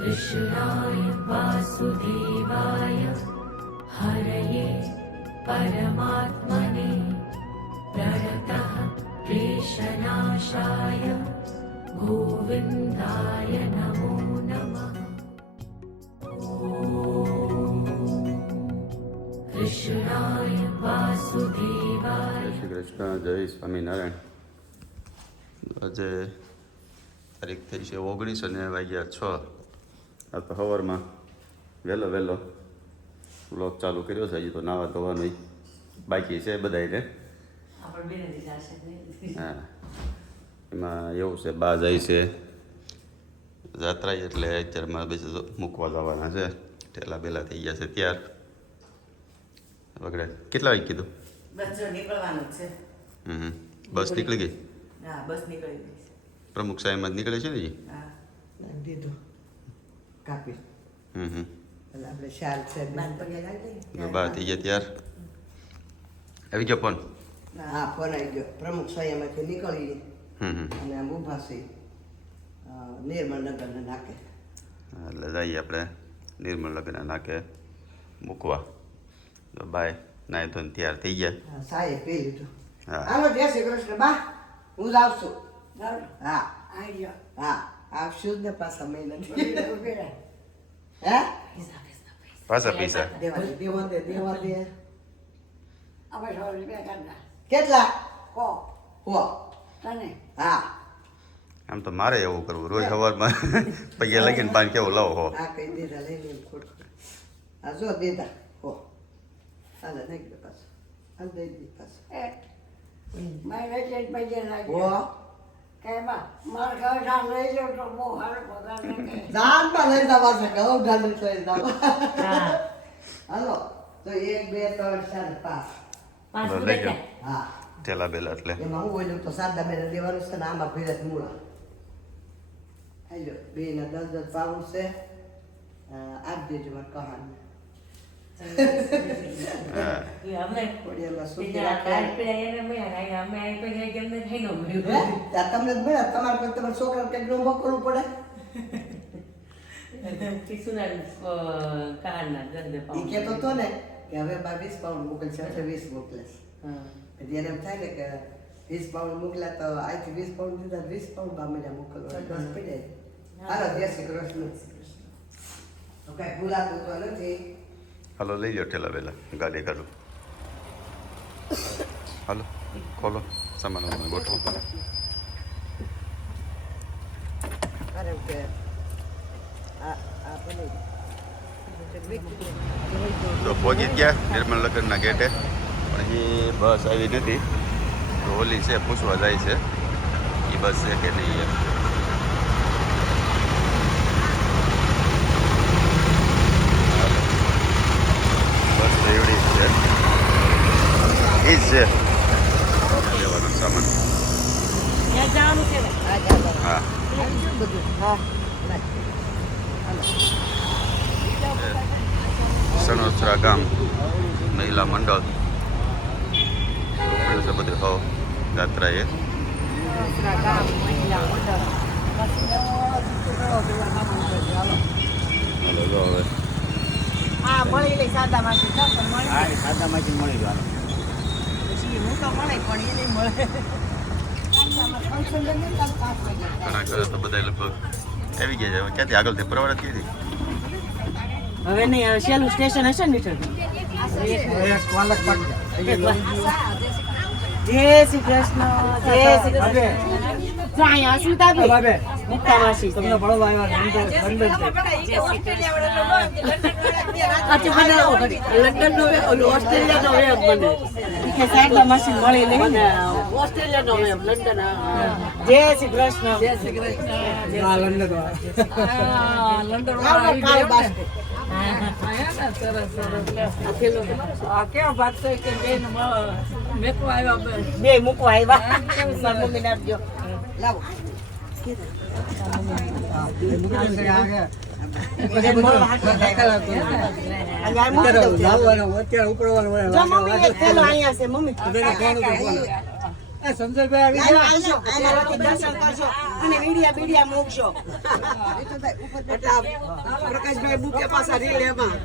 कृष्णाय वासुदेवाय हरये परमात्मने प्रणतः क्लेशनाशाय गोविन्दाय नमो नमः। कृष्णाय वासुदेवाय। श्री कृष्ण जय स्वामीनारायण। આજે તારીખ થઈ છે 19 અને વાગ્યા 6। આ તો સવારમાં વહેલો વહેલો વ્લોગ ચાલુ કર્યો છે। હજી તો નાવા ધોવાનું બાકી છે બધાને। હા, એમાં એવું છે બા જાય છે જાત્રા, એટલે અત્યારમાં બેસી મૂકવા જવાના છે। ઠેલા બેલા થઈ ગયા છે ત્યાર વગડે। કેટલા વાગે કીધું? બસ જો નીકળવાનું જ છે। બસ નીકળી ગઈ? હા, બસ નીકળી ગઈ છે। પ્રમુખ સાહેબમાં જ નીકળે છે ને જી? હા, દીધું કાપી। એટલે આપણે શાલ છે બાદ પગે લાગી બા થઈ ગયા ત્યાર આવી ગયો ફોન? હા, ફોન આવી ગયો। પ્રમુખ સાહેબમાંથી નીકળી અને આમ ઊભા છે નિર્મળનગરના નાકે। એટલે જઈએ આપણે નિર્મળનગરના નાકે મૂકવા। તો બાય નાય તો તૈયાર થઈ ગયા। સાહેબ પી લીધું। હા, હાલો જય શ્રી કૃષ્ણ બા, હું જાઉં છું। હા હા, આવશું જ ને પાછા મહિના। હે પાછા પૈસા દેવા દે કેટલા? હો હા, આમ તો મારે એવું કરવું રોજ સવારમાં પગે લાગીને પાણી કેવું લાવો હો। હા કઈ દીધા લઈને ખોટું આ જો દીધા હો હાલે નહીં ગયો પાછું હાલ દઈ દી પાછું હો જાનમાં લઈ જવા છે કે હું ઢાલી લઈ જવા। હાલો તો 1 2 3 4 5 લઈ ગયો હા ઠેલા બેલા એટલે એમાં હું બોલ્યું તો સાદા બેને દેવાનું છે ને આમાં ભીરત મૂળા હાલો બે ના 10 પાઉન્ડ છે આપ દેજો મારે કહાની તમને તમારે તમારા છોકરા કઈક નો કરવું પડે। એ કહેતો હતો ને કે હવે 20 પાઉન્ડ મોકલશે એટલે 20 મોકલે છે। એને એમ થાય ને કે 20 પાઉન્ડ મોકલ્યા તો આજથી 20 પાઉન્ડ દીધા 20 પાઉન્ડ બામેલા મોકલવા 10 પડી જાય। હાલો જય શ્રી કૃષ્ણ। તો કઈ ભૂલાતું તો નથી। હાલો લઈ લો ઠેલા બેલા ગાડી કાઢું। હાલો ખોલો સામાન ગોઠવો। કારણ કે તો પહોંચી ગયા નિર્મળનગરના ગેટે, પણ હજી બસ આવી નથી। તો ઓલી છે પૂછવા જાય છે એ બસ છે કે નહીં એમ। બસ તો એવડી જ છે, એ જ છે લેવાનો સામાન। હા સણોસરા ગામ મહિલા મંડળ છે બધું હો જાત્રાએ। હાલો જો હવે હા મળી લઈ સાદા માસી સાદા માંથી મળી જવાનું હું તો મળે પણ એ નહીં મળે। ઘણા ઘરે તો બધા લગભગ આવી ગયા છે। ક્યાંથી આગળથી પરવાડા ક્યાંથી? હવે નહીં, હવે છેલ્લું સ્ટેશન હશે ને મીઠર। જય શ્રી કૃષ્ણ, જય શ્રી કૃષ્ણ। જો અહીંયા અસ્મિતા બી મુક્તા માસી તમને ભણવા આવ્યા લંડન નો ઓસ્ટ્રેલિયા નો વેબ બને કે સાયકલ મશીન મળી નહીં ને ઓસ્ટ્રેલિયા નો વેબ લંડન। જય શ્રી કૃષ્ણ, જય શ્રી કૃષ્ણ। લંડન કાળ બાસ બે મૂકવા આવ્યા મમ્મી ને આપજો લાવો। લાઈવ આવશો, અમારાથી દર્શન કરશો અને વિડિયા મૂકશો. એટલે પ્રકાશભાઈ બુકે પાછા રીલ એમાં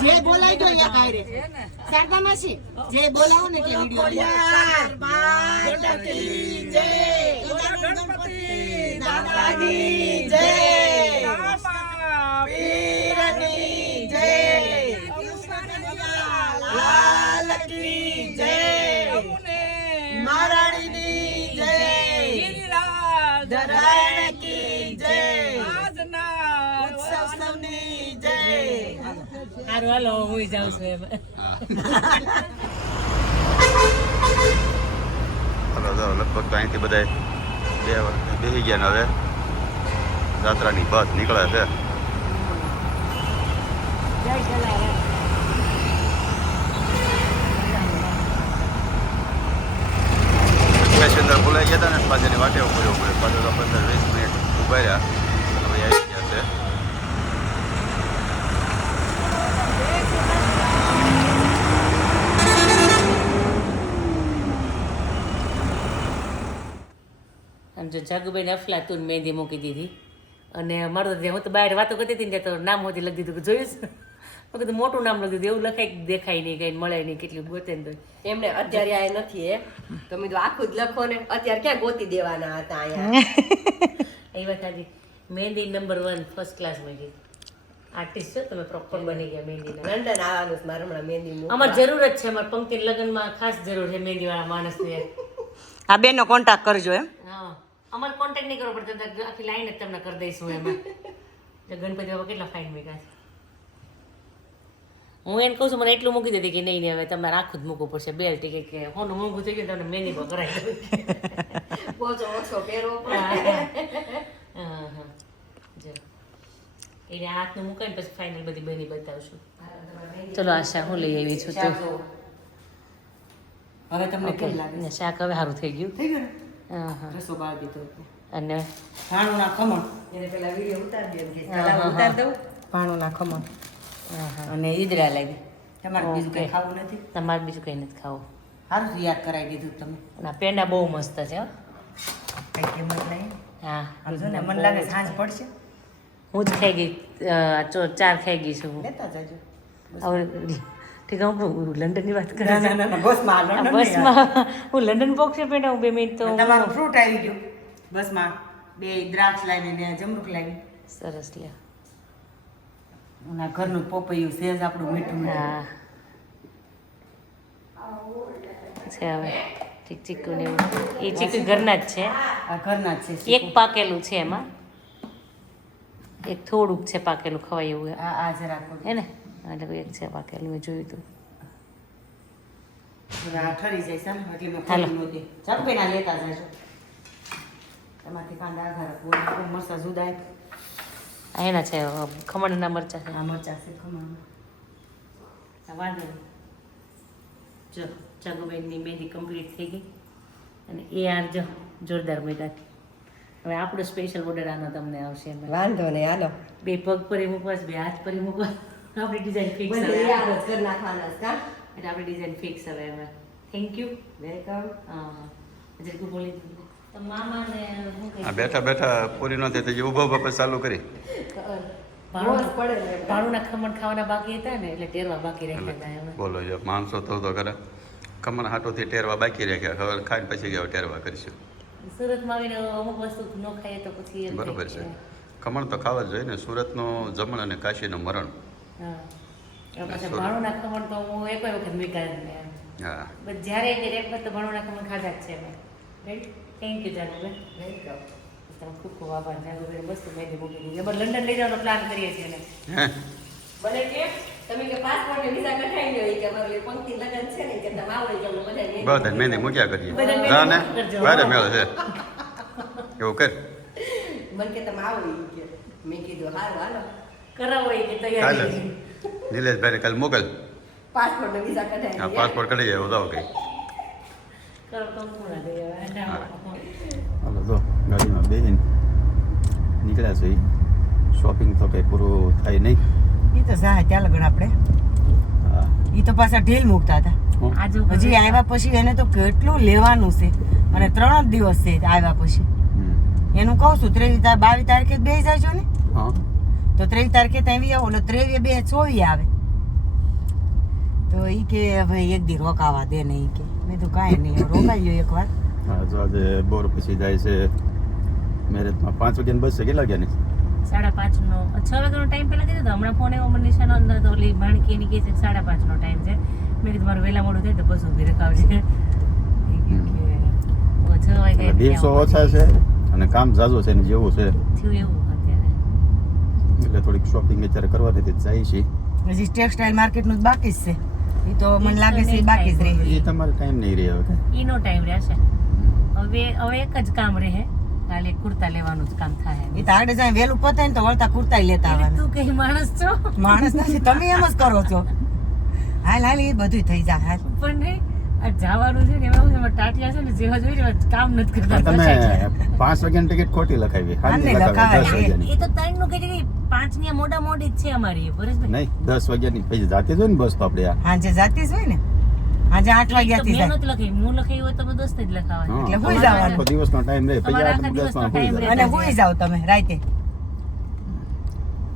જે બોલાય તો એક હારે શારદા માસી જે બોલાવો ને કે વિડિયો ગણપતિ જય ગણપતિ દાદાની જય પીરની જય લાલ કી જય મહારાણીની જય ધરણ કી જય ઉત્સવની જય. હારું હાલો હું જાઉં છું એમ. હાલો તો લગભગ તો અહીંથી બધા 2 વર્ષ બેસી ગયા ને હવે જાત્રાની બસ નીકળે છે. પેસેન્જર બોલાઈ ગયા હતા ને પાછળની વાટે ઉભો પડે પાછળ તો 15-20 મિનિટ ઉભા રહ્યા હવે આવી ગયા છે. આમ જો જાગુભાઈને અફલાતુન મહેંદી મૂકી દીધી અને મારું તો હું તો બહાર વાતો કરતી હતી ને ત્યાં તો નામ હોતી લખી દીધું કે જોયું છે મેં કીધું મોટું નામ લખી દીધું એવું લખાય દેખાય નહીં કઈ મળે નહીં કેટલું ગોતે ને તો એમને અત્યારે આ નથી હે તમે તો આખું જ લખો ને અત્યારે ક્યાં ગોતી દેવાના હતા અહીંયા એ વાત આજે મહેંદી નંબર 1 ફર્સ્ટ ક્લાસ મહેંદી આર્ટિસ્ટ છો તમે પ્રોપર બની ગયા મહેંદીના. લંડન આવવાનું છે મારે હમણાં મહેંદી અમારે જરૂર જ છે અમારે પંક્તિ લગ્નમાં ખાસ જરૂર છે મહેંદીવાળા માણસની. આ બેનનો કોન્ટેક્ટ કરજો એમ. હા અમારે કોન્ટેક્ટ નહીં કરવો પડતો આખી લાઈન જ તમને કરી દઈશું એમાં. ગણપતિ બાપા કેટલા ફાઇન મેકા છે. હું એને કહું છું મને એટલું મૂકી દીધી કે નહીં હવે તમારે આખું જ મૂકવું પડશે બેલ ટિકિટ કે હોનું મોંઘું થઈ ગયું તમને મહેંદી પર કરાવી દઉં. ઓછો ઓછો પહેરો હા જો એને હાથનું મૂકાય ને પછી ફાઇનલ બધી બની બતાવશું. ચલો આશા હું લઈ આવી છું તો હવે તમને કેમ લાગે? શાક હવે સારું થઈ ગયું. થઈ ગયું ને? હા હા રસો બાળ દીધો. અને ભાણુંના ખમણ. એને પેલા વિડીયો ઉતાર દે કે હા, હા, ઉતાર દઉં ભાણુંના ખમણ હા હા અને ઈદરા લાગી. તમારે બીજું કઈ ઓકે. ખાવું નથી? તમારે બીજું કંઈ નથી ખાવું. સારું યાદ કરાવી દીધું તમે. અને આ પેંડા બહુ મસ્ત છે હો. કઈ કિંમત નહીં. હા આમ જો ને મને લાગે સાંજ પડશે. હું જ ખાઈ ગઈ 4 ખાઈ ગઈ છું હું. લેતા જાજો. હવે ઠીક હું લંડનની વાત કરું ના, ના, ના, ના, બસમાં છું. લંડન નહીં બસમાં હું લંડન પહોંચશે પેંડા હું 2 મિનિટ તો આવે. તમારું ફ્રૂટ આવી ગયું બસમાં. 2 દ્રાક્ષ લાવી ને જમરૂક લાવી. સરસ લે. ના ઘરનું પોપૈયું સેજ આપણું મીઠું મીઠું. હા છે હવે ઠીક ચીકુ ને એવું એ ચીકુ ઘરના જ છે. આ ઘરના જ છે. એક પાકેલું છે એમાં એક થોડુંક છે પાકેલું ખવાય એવું આ જરાક હે ને એટલે એક છે પાકેલું મેં જોયું હતું. આ ઠરી જાય છે એટલે મેં હાલો. ખોલી નહોતી. ચાલ પેલા લેતા જાજો. તમારથી કાંદા આધાર કોઈ મરસા જુદા આ એના છે ખમણના મરચાં છે. આ મરચા છે ખમણ. આ વાંધો નહીં. જો જાગુબેનની મહેંદી કમ્પ્લીટ થઈ ગઈ અને એ આર જો જોરદાર મેદાન. હવે આપણો સ્પેશિયલ ઓર્ડર આનો તમને આવશે એમાં. વાંધો નહીં હાલો 2 પગ પર મૂકવા 2 હાથ પર મૂકવા આપણી ડિઝાઇન ફિક્સ બધે હવે યાદ જ કરી નાખવાના છે કા એટલે આપણી ડિઝાઇન ફિક્સ હવે એમાં. Thank you. વેલકમ હા હા હજી કોઈ બોલી દીધું તો મામાને શું કહે આ બેઠા બેઠા પૂરી ન થઈ તો ઊભા ઊભા પછી ચાલુ કરી મોજ પડે ને ભાણુંના ખમણ ખાવાના બાકી હતા ને એટલે ટેરવા બાકી રાખ્યા હતા એમાં. બોલો જો માણસો તો કરે ખમણ હાટોથી ટેરવા બાકી રાખ્યા હવે ખાઈને પછી ગયા ટેરવા કરીશું. સુરતમાં આવીને અમુક વસ્તુ ન ખાઈએ તો પછી એમ બરોબર થાય છે. કે- ખમણ તો ખાવા જ જોઈએ ને. સુરતનો જમણ અને કાશીનું મરણ. હા પછી ભાણુંના ખમણ તો હું એક વખત મીઠા જ એમ હા બસ જ્યારે તે એક વખત તો ભાણુંના ખમણ ખાધા જ છે મેં. Right thank you Jaguben. Welcome તમે ખૂબ ખૂબ આભાર જાગુબેન. મસ્ત મહેંદી મૂકી દીધી. અમે લંડન લઈ જવાનો પ્લાન કરીએ છીએ ને હે ભલે કે તમે કે પાસપોર્ટ ને વિઝા કઢાઈ લ્યો કે અમારું પંક્તિ લગન છે ને કે તમે આવો એટલે અમને બધાને બધા મહેંદી મૂક્યા કરીએ બધા મહેંદી હા ને કરજો. વારે મેળ છે એવું કર મને કે તમે આવો ઈ કે મેં કીધું હારું હાલો કરાવો એ કે કાલે તૈયારી નિલેશભાઈને કાલે મોકલ. પાસપોર્ટ ને વિઝા કઢાઈ હા લ્યો. પાસપોર્ટ કરી જાય જાઓ કઈ કરો તો પૂરા થઈ ગયા. હાલો તો ગાડીમાં બેસીને નીકળ્યા છે. શોપિંગ તો કંઈ પૂરું થાય નહીં. એ તો જાય ત્યાં લગન આપણે હા ઈ તો પાછા ઢીલ મૂકતા હતા. આજુ હજી આવ્યા પછી એને તો કેટલું લેવાનું છે અને 3 જ દિવસ છે આવ્યા પછી. એનું કહું છું 22 તારીખે જ બેસી જાજો ને હા તો 23 તારીખે ત્યાં આવી આવો એટલે 23 2 24 આવે તો ઈ કે ભાઈ એક દી રોકાવા દે ને ઈ કે મેં તો કાંઈ નહીં રોકાઈ ગયો એકવાર. હા જો આજે બોર પછી જાય છે મેરેજમાં 5 વાગ્યાની બસ છે. કેટલા વાગ્યાની? 5:30 નો 6 વાગ્યાનો ટાઈમ પહેલા કીધો તો હમણાં ફોન આવ્યો મને નિશાનો અંદર તો ઓલી ભાણકી એની કહે છે 5:30 નો ટાઈમ છે. મેં કીધું મારું વહેલા મોડું થાય તો બસ ઊભી રખાવજે. એ કે 6 વાગે દિવસો ઓછા છે અને કામ ઝાઝું છે ને જેવું છે થયું એવું અત્યારે. એટલે થોડીક શોપિંગ અત્યારે કરવા નથી જાય છે. હજી ટેક્સટાઇલ માર્કેટનું જ બાકી જ છે ઈ તો મને લાગે છે ઈ બાકી જ રહે. એ તમારે ટાઈમ નહીં રહે હવે. ઈનો ટાઈમ રહેશે. હવે એક જ કામ રહે ખાલી કુર્તા લેવાનું જ કામ થાય. ઈ તો આગળ જાય વહેલું પતે ને તો વળતા કુર્તાય લેતા આવવાના. તું કઈ માણસ છો માણસ નથી તમે એમ જ કરો છો. હાલ હાલ એ બધું થઈ જાય હાલ. પણ નહીં આ જવાનું છે ને એમાં શું છે, ટાટિયા છે ને જેવા જોઈએ ને કામ નથી કરતા. તમે 5 વાગ્યાની ટિકિટ ખોટી લખાવી. આને હાલની લખાવી 10 લખાવાય. વાગ્યાની. એ તો 3 નું કે 5 ની મોટા મોટી જ છે અમારી પરેશભાઈ. નહીં 10 વાગ્યાની પછી જાતે જ હોય ને બસ તો આપણે આ. હાંજે જાતી જ હોય ને હાંજે 8 વાગ્યાથી મેં જાય નથી લખાવી હું લખાવી હોય તો તમે 10 જ લખાવા. હા, એટલે હોઈ જવાનું. આખો દિવસનો ટાઈમ રહે પછી તમારા આ આખા દિવસનો બસમાં હોઈ time જાય. રહે. અને હોઈ જાવ તમે રાતે.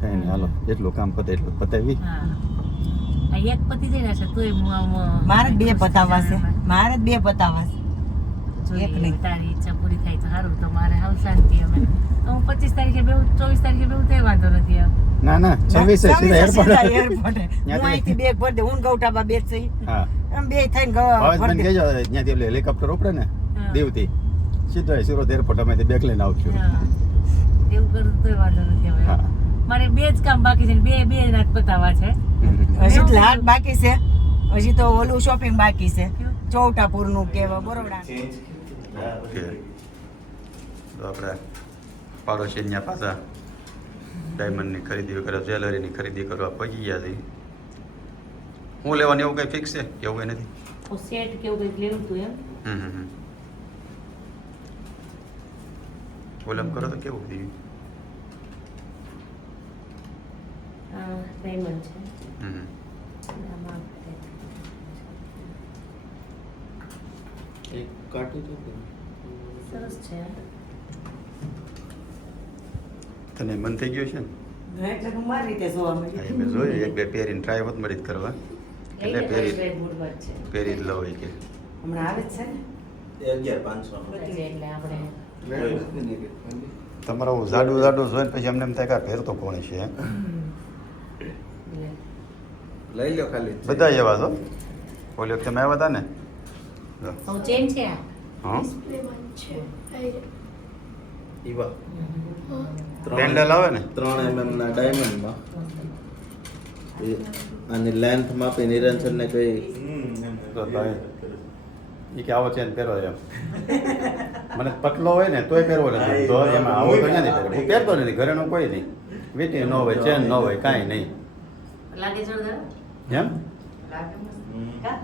કઈ નહીં હાલો જેટલું કામ પતે એટલું પતાવી. હા આ એક પતિ જઈને છે તોય હું આમ મારે જ 2 પતાવવા છે મારે જ 2 પતાવવા છે. જોઈએ, એક નહીં. તારી ઈચ્છા પૂરી થાય તો સારું તો મારે હાવ શાંતિ. અમે હું 25 તારીખે બેહું 24 તારીખે બેહું તોય વાંધો નથી આવે. ના ના 26 સીધા સીધા એરપોર્ટ. એરપોર્ટે. હું અહીંથી બેગ ભરી દે હું ગૌટાબા બેગ છે ઈ. હા આમ બે થઈને ભરી ભાવેશભાઈને દે. કહેજો ત્યાંથી ઓલી હેલિકોપ્ટર ઉપડે ને હા. દીવથી સીધો સુરત એરપોર્ટ અમે બેગ લઈને આવશું. હા. એવું કરું તોય વાંધો નથી હવે. હા. મારે 2 જ કામ બાકી છે ને બે ના જ પતાવા છે. હજી તો લાટ બાકી છે હજી તો ઓલું શોપિંગ બાકી છે ચોટાપુરનું કે બરોડા. ઓકે તો આપણે પાડોશી ત્યાં પાછા ડાયમંડની ખરીદી કરવા જ્વેલરીની ખરીદી કરવા પહોંચી ગયા છીએ. હું લેવાનું એવું કંઈ ફિક્સ છે કે એવું કંઈ નથી? સેટ કેવું કંઈક લેવું તું એમ. ઓલમ કરો તો કેવું થયું? ડાયમંડ છે. હમ આમાં એક કાઢી દો કે સરસ છે. તને મન થઈ ગયું છે ને? એટલે હું મારી રીતે જોવા હા, મળી. એ મેં જોયું એક બે પહેરીને ટ્રાય હોત મળી જ કરવા એટલે પહેરી મૂડમાં જ છે. પહેરી જ લઉં કે હમણાં આવે જ છે ને 11,500 એટલે આપણે તમારો જાડું જાડું જોઈને પછી અમને એમ થાય કે આ પહેરતો કોણ છે એમ? લઈ લો ખાલી બધા એવા છો. ઓલી વખતે મેં આવ્યા હતા ને જો. હું ચેન છે આ. હા ઈવા પેન્ડલ આવે ને 3 mm ના ડાયમંડમાં આની લેન્થ માપી નિરંજનને કઈ તો ભાઈ એ કે આવો ચેન પહેરો એમ મને પતલો હોય ને તોય પહેરવો નથી તો એમાં આવો તો નથી પહેરવો. હું પહેરતો નથી ઘરેનું કોઈ નહીં વીટી ન હોય ચેન ન હોય કાંઈ નહીં લાગે જોરદાર. એમ લાગે મસ્ત. કા?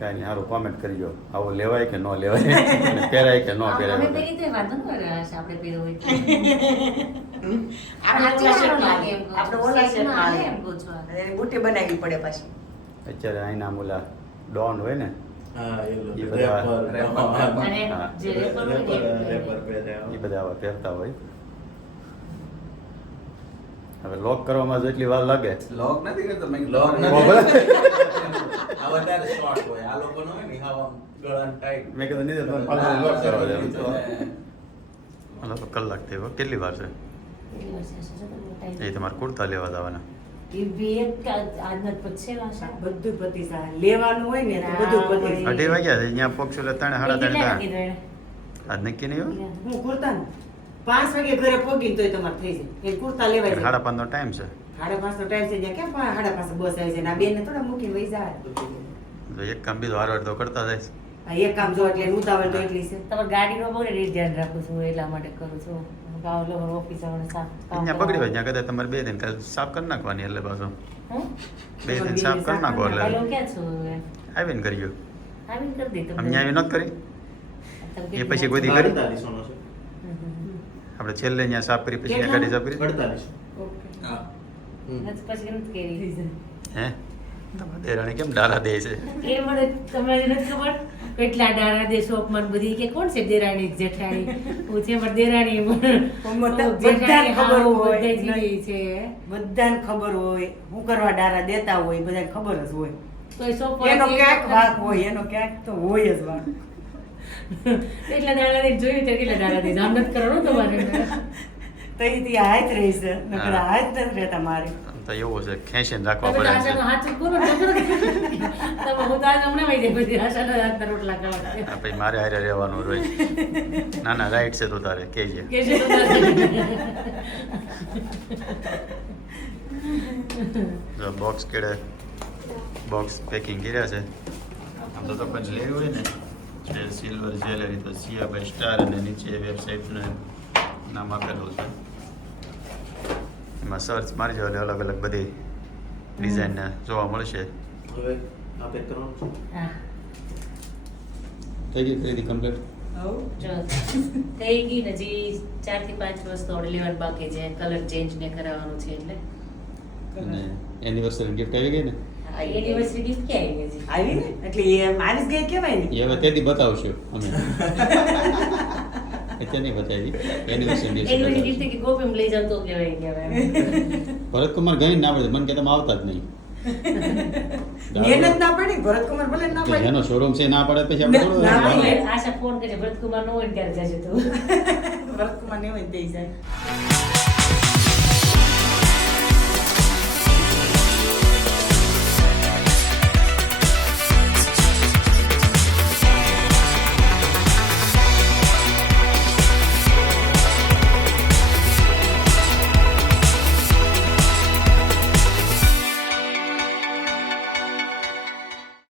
કાંઈ નહીં સારું કોમેન્ટ કરજો આવો લેવાય કે ન લેવાય અને પહેરાય કે ન અમે પહેરાય. પહેરી તો વાંધો ન આવે આપણે પહેરવું હોય તો. આપણે ઓલા શર્ટ લાગે એમ કહું છું. આપણે ઓલા શર્ટ સેટમાં હાલે લાગે એમ કહું છું આ. અને બુટી બનાવવી પડે પાછી. અત્યારે અહીંના ઓલા ડોન હોય ને હા એ એ બધા અને હા. જે રેપર હોય ને એ રેપર પહેરે એ બધા આવા પહેરતા હોય. હવે લોક કરવામાં જેટલી વાર લાગે લોક નથી કરતો મેં લોક ઓ નથી. ભલે. આ વધારે શોર્ટ હોય આ લોકોનો હોય ને આવા ગળાને ટાઈટ મેં કીધું નહીં તો પાછું લોક કરવા દે હાલો તો કલાક થયો કેટલી વાર છે કેટલી વાર છે? ટાઈમ. એ તમારે કુર્તા લેવા જવાના એ બે એક આજના પછી વાસા. બધું પતી જાય લેવાનું હોય ને તો બધું પતી જાય. 2:30 વાગ્યા છે અહીંયા પહોંચ્યું એટલે 3 કેટલા 3:30 કીધું એને? આજ નક્કી નહીં હોય હું કુર્તા ને 5 વાગે ઘરે પહોંચી તોય તમારે થઈ જાય એક કુર્તા લેવાય છે 5:30 નો ટાઈમ છે 5:30 નો ટાઈમ છે જ્યાં કેમ 5:30 બસ આવી છે ને આ બેનને થોડા મૂકીને વહી જાય. તો એક કામ બીજું હારવાર તો કરતા જાય આ એક કામ જો એટલે ઉતાવળ તો એટલી છે. તમારી ગાડીનો બહુ ને ધ્યાન રાખું છું એટલા માટે કરું છું. ગાવ લોકો ઓફિસ આવવાનું સાફ કામ અહીંયા બગડી હોય ત્યાં કદાચ તમારે 2 દિન કાલ સાફ કરી નાખવાની એટલે પાછો હમ? 2 દિન સાફ કરી નાખો કાલે એટલે હું ક્યાં છું હવે? આવીને કર્યું આવીને કરી દઈ તમને. અમને આવી નથી કરી તમે એ પછી કેટલી કોઈ દી કરી 4800 નો છે આપણે છેલ્લે અહીંયા સાફ કરી પછી અહીંયા ગાડી સાફ કરી 4800 ઓકે. હા નથી પછી નથી કરી. હે તમારા દેરાણી કેમ ડારા દે છે એ મને તમારી નથી ખબર કેટલા ડારા દે શોપમાં ને બધી કે કોણ છે દેરાણી જેઠાણી હું છે મારી દેરાણી બધાને ખબર હોય. જેવી છે બધાને ખબર હોય હું કરવા ડારા દેતા હોય બધાને ખબર જ હોય તો એ શોપ એનો ક્યાંક વાંક હોય એનો ક્યાંક તો હોય જ વાંક કેટલા ડારા દે જોયું તો કેટલા ડારા દે આમ નથી કરવાનું તમારે તઈ હાથ રહી છે નકર હાથ નથી રહેતા મારે તો એવું છે ખેંચીને રાખવા તમે તો પડે આશાનો હાથ ચૂકો ને તમે હું તો આજ હમણાં વહી જાય બધી આશાના હાથના રોટલા ખાવા છે પછી મારે હારે રહેવાનું રોજ ના ના રાઈટ છે તો તારે કહેજે કે છે તો જો બોક્સ કેડે બોક્સ પેકિંગ કર્યા છે આમ તો કંઈ લેવું હોય ને જે સિલ્વર જ્વેલરી તો સિયાભાઈ સ્ટાર અને નીચે વેબસાઇટનું નામ આપેલું છે એમાં સર્ચ મારજો એટલે અલગ અલગ બધી ડિઝાઇન જોવા મળશે હવે આ પેક કરવાનું છે હા થઈ ગઈ ખરીદી કમ્પ્લીટ જો થઈ ગઈ ને હજી 4 થી 5 વસ્તુ ઓર્ડર લેવાનું બાકી છે કલર ચેન્જ ને કરાવવાનું છે એટલે અને એનિવર્સરી ગિફ્ટ આવી ગઈ ને આ એનિવર્સરી ગિફ્ટ ક્યાં આવી ગઈ આવી ને એટલે એ મારી જ ગઈ કેવાય ને એ હવે તેથી બતાવશું અમે અત્યારે નહીં બતાવી એનિવર્સરી એનિવર્સરી ગિફ્ટ કે ગોપીમાં લઈ જાવ તો કહેવાય કહેવાય ભરતકુમાર ગઈ ના પડે મને કે તમે આવતા જ નહીં મહેનત ના પડી ભરતકુમાર ભલે ના કે પડી જેનો શોરૂમ છે ના પડે પછી આપણે થોડું ના રહેવાનું. પડે. આશા ફોન કરે ભરતકુમાર નો હોય ને ત્યારે જશે તું ભરતકુમાર ને હોય ને તે જાય